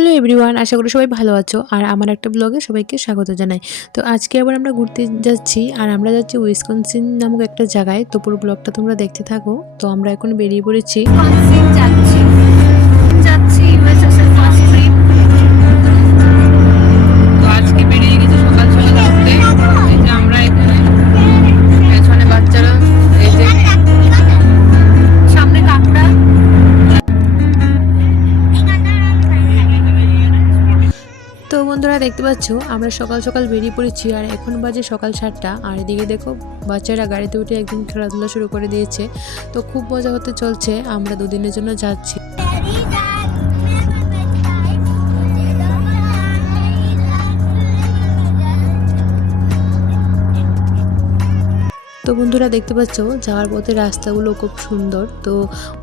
Hello everyone, আশা করি সবাই ভালো আছো। আর আমার একটা ব্লগে সবাইকে স্বাগত জানাই। তো আজকে আবার আমরা ঘুরতে যাচ্ছি, আর আমরা যাচ্ছি উইসকনসিন নামক একটা জায়গায়। তো পুরো ব্লগটা তোমরা দেখতে থাকো। তো আমরা এখন বেরিয়ে পড়েছি। তো আজকে বেরিয়ে গেছি সকাল সকাল ঘুরতে। এই যে আমরা এখানে পেছনে বাচ্চারা, এই যে সামনে কাকড়া। তো বন্ধুরা দেখতে পাচ্ছ আমরা সকাল সকাল বেরিয়ে পড়েছি, আর এখন বাজে সকাল 7টা। আর এদিকে দেখো বাচ্চারা গাড়িতে উঠে একদম খেলাধুলা শুরু করে দিয়েছে। তো খুব মজা হতে চলছে। আমরা দুদিনের জন্য যাচ্ছি। তো বন্ধুরা দেখতে পাচ্ছ যাওয়ার পথে রাস্তাগুলো খুব সুন্দর। তো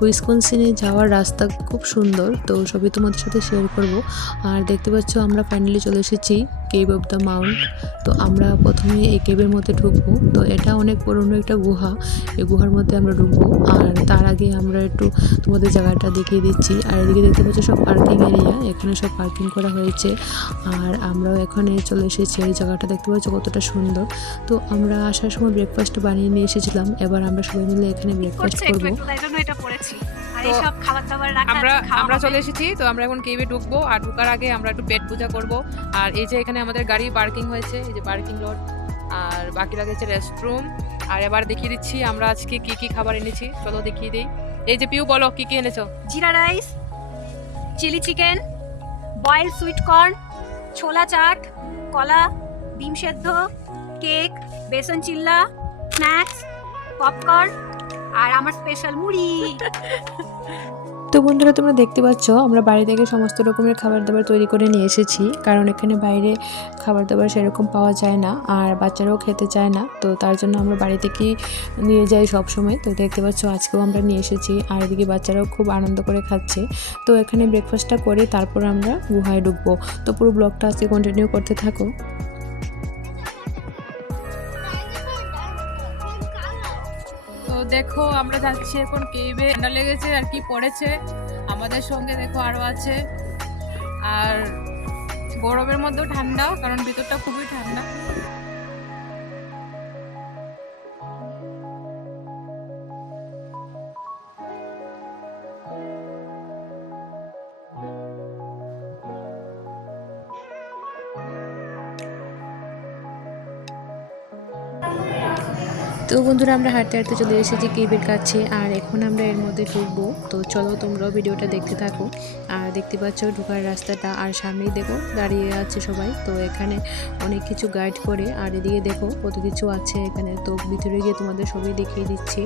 উইসকনসিনে যাওয়ার রাস্তা খুব সুন্দর। তো সবই তোমাদের সাথে শেয়ার করব। আর দেখতে পাচ্ছ আমরা ফাইনালি চলে এসেছি কেভ অফ দ্য মাউন্ট। তো আমরা প্রথমে এই কেভের মধ্যে ঢুকবো। তো এটা অনেক পুরনো একটা গুহা। এই গুহার মধ্যে আমরা ঢুকবো। আর তার আগে আমরা একটু তোমাদের জায়গাটা দেখিয়ে দিচ্ছি। আর এদিকে দেখতে পাচ্ছ সব পার্কিং এরিয়া, এখানে সব পার্কিং করা হয়েছে। আর আমরাও এখানে চলে এসেছি। এই জায়গাটা দেখতে পাচ্ছ কতটা সুন্দর। তো আমরা আসার সময় ব্রেকফাস্ট বানিয়ে নিয়ে এসেছিলাম। এবার আমরা সবাই মিলে এখানে ব্রেকফাস্ট করব। আমরা চলে এসেছি। তো আমরা এখন কেভে ঢুকবো। আর ঢোকার আগে আমরা একটু পেট পূজা করব। আর এই যে এখানে আমাদের গাড়ি পার্কিং হয়েছে, এই যে পার্কিং লট। আর বাকি লাগেছে রেস্টরুম। আর এবার দেখিয়ে দিচ্ছি আমরা আজকে কি কি খাবার এনেছি, চলো দেখিয়ে দিই। এই যে পিউ বলো কি কি এনেছো। Jeera rice, chilli chicken, boiled sweet corn, ছোলা চাট, কলা, ডিম সেদ্ধ, কেক, বেসন চিল্লা, স্ন্যাক্স, পপকর্ন আর আমার স্পেশাল মুড়ি। তো বন্ধুরা তোমরা দেখতে পাচ্ছ আমরা বাড়ি থেকে সমস্ত রকমের খাবার দাবার তৈরি করে নিয়ে এসেছি, কারণ এখানে বাইরে খাবার দাবার সেরকম পাওয়া যায় না, আর বাচ্চারাও খেতে চায় না। তো তার জন্য আমরা বাড়ি থেকেই নিয়ে যাই সব সময়। তো দেখতে পাচ্ছ আজকেও আমরা নিয়ে এসেছি। আর এদিকে বাচ্চারাও খুব আনন্দ করে খাচ্ছে। তো এখানে ব্রেকফাস্টটা করে তারপর আমরা গুহায় ঢুকবো। তো পুরো ব্লগটা আজকে কন্টিনিউ করতে থাকো। তো দেখো আমরা যাচ্ছি এখন কেভে। ঠান্ডা লেগেছে আর কি পড়েছে আমাদের সঙ্গে, দেখো আরো আছে। আর গরমের মধ্যেও ঠান্ডা, কারণ ভিতরটা খুবই ঠান্ডা। তো বন্ধুরা আমরা হাঁটতে হাঁটতে চলে এসেছি কেভের কাছে, আর এখন আমরা এর মধ্যে ঢুকবো। তো চলো তোমরাও ভিডিওটা দেখতে থাকো। আর দেখতে পাচ্ছ ঢোকার রাস্তাটা, আর সামনেই দেখো দাঁড়িয়ে আছে সবাই। তো এখানে অনেক কিছু গাইড করে। আর এদিকে দেখো কত কিছু আছে এখানে। তো ভিতরে গিয়ে তোমাদের সবই দেখিয়ে দিচ্ছি।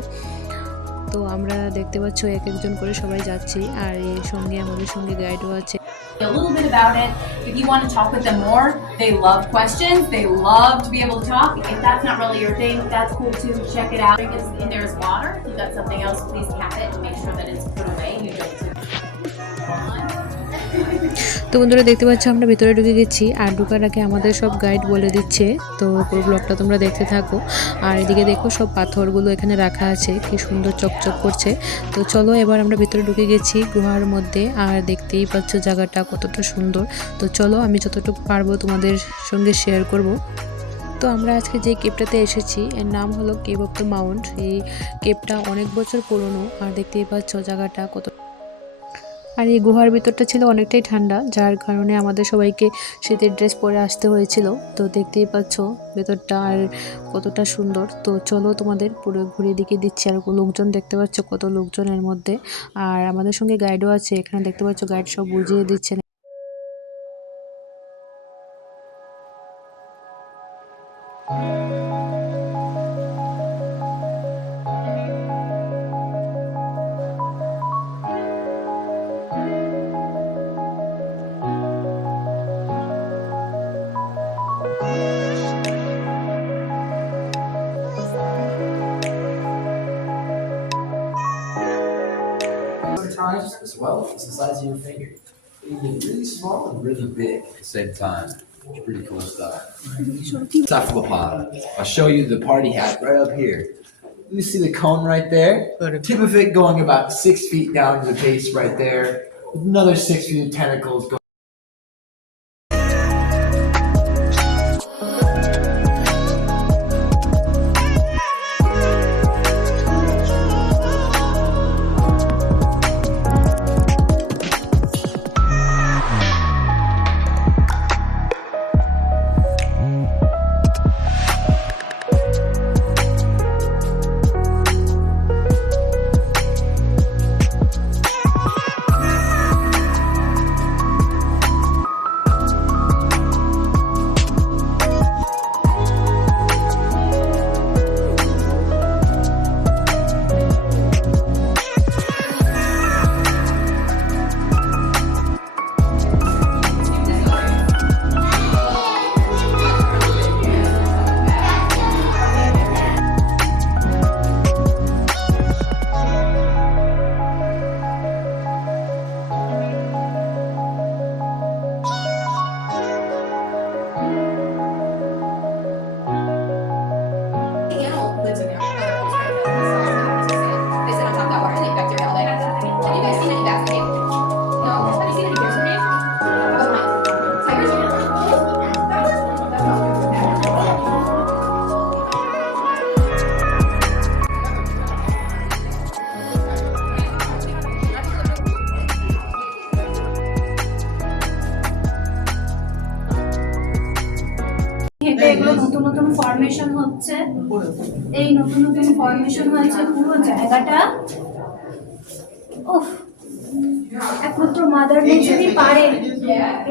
তো আমরা দেখতে পাচ্ছ এক একজন করে সবাই যাচ্ছি, আর এর সঙ্গে আমাদের সঙ্গে গাইডও আছে। A little bit about it. If you want to talk with them more, they love questions. They love to be able to talk. If that's not really your thing, that's cool too. Check it out. In there is water. If you've got something else, please cap it and make sure that it's put away. You don't. তো বন্ধুরা দেখতে পাচ্ছ আমরা ভিতরে ঢুকে গেছি, আর ঢোকার আগে আমাদের সব গাইড বলে দিচ্ছে। তো পুরো ব্লগটা তোমরা দেখতে থাকো। আর এদিকে দেখো সব পাথরগুলো এখানে রাখা আছে, কি সুন্দর চকচক করছে। তো চলো এবার আমরা ভিতরে ঢুকে গেছি গুহার মধ্যে। আর দেখতেই পাচ্ছ জায়গাটা কতটা সুন্দর। তো চলো আমি যতটুকু পারবো তোমাদের সঙ্গে শেয়ার করব। তো আমরা আজকে যে কেভটাতে এসেছি এর নাম হলো কেভ অফ দ্য মাউন্ট। এই কেভটা অনেক বছর পুরনো। আর দেখতেই পাচ্ছ জায়গাটা কত। আর এই গুহার ভিতরটা ছিল অনেকটাই ঠান্ডা, যার কারণে আমাদের সবাইকে শীতের ড্রেস পরে আসতে হয়েছিল। তো দেখতেই পাচ্ছ ভেতরটা আর কতটা সুন্দর। তো চলো তোমাদের পুরো ঘুরে দিকে দিচ্ছি। আর লোকজন দেখতে পাচ্ছ কত লোকজন এর মধ্যে। আর আমাদের সঙ্গে গাইডও আছে, এখানে দেখতে পাচ্ছ গাইড সব বুঝিয়ে দিচ্ছেন। Times as well. It's the size of your finger. You can get really small and really big at the same time. It's pretty cool stuff. Cephalopod. I'll show you the party hat right up here. You see the cone right there? Tip of it going about 6 feet down to the base right there. With another 6 feet of tentacles going. এগুলো নতুন নতুন formation হচ্ছে, এই নতুন নতুন formation হয়েছে পুরো জায়গাটা। উফ, একমাত্র মাদার নেচারই পারে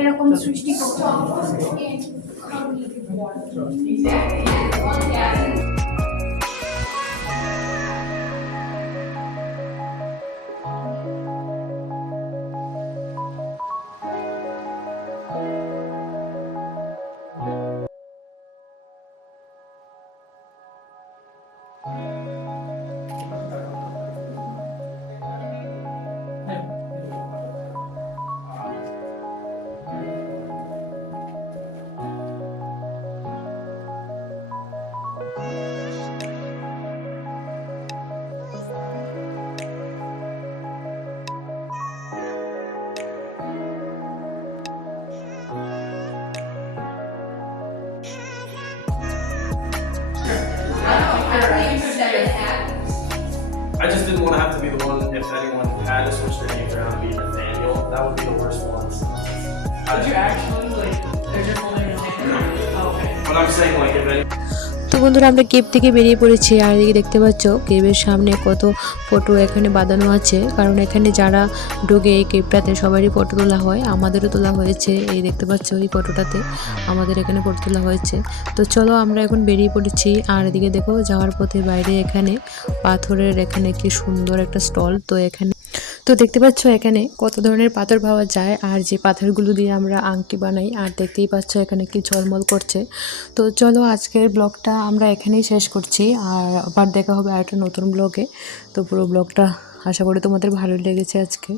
এরকম সৃষ্টি করতে। I just didn't want to have to be the one if anyone had to switch their names around, be Nathaniel. That would be the worst ones. Would you actually, like, they're just holding your name? Oh, okay. But I'm saying like if any. তো বন্ধুরা আমরা cave থেকে বেরিয়ে পড়েছি আর এদিকে দেখতে পাচ্ছ কেভের সামনে কত ফটো এখানে বাঁধানো আছে, কারণ এখানে যারা ঢোকে এই কেভটাতে সবারই ফটো তোলা হয়, আমাদেরও তোলা হয়েছে। এই দেখতে পাচ্ছ এই ফটোটাতে আমাদের এখানে ফটো তোলা হয়েছে। তো চলো আমরা এখন বেরিয়ে পড়েছি। আর এদিকে দেখো যাওয়ার পথে বাইরে এখানে পাথরের এখানে কি সুন্দর একটা স্টল। তো এখানে তো দেখতে পাচ্ছ এখানে কত ধরনের পাথর পাওয়া যায়, আর যে পাথরগুলো দিয়ে আমরা আংটি বানাই। আর দেখতেই পাচ্ছ এখানে কি ঝলমল করছে। তো চলো আজকের ব্লগটা আমরা এখানেই শেষ করছি, আর আবার দেখা হবে আরেকটা নতুন ব্লগে। তো পুরো ব্লগটা আশা করি তোমাদের ভালো লেগেছে আজকে।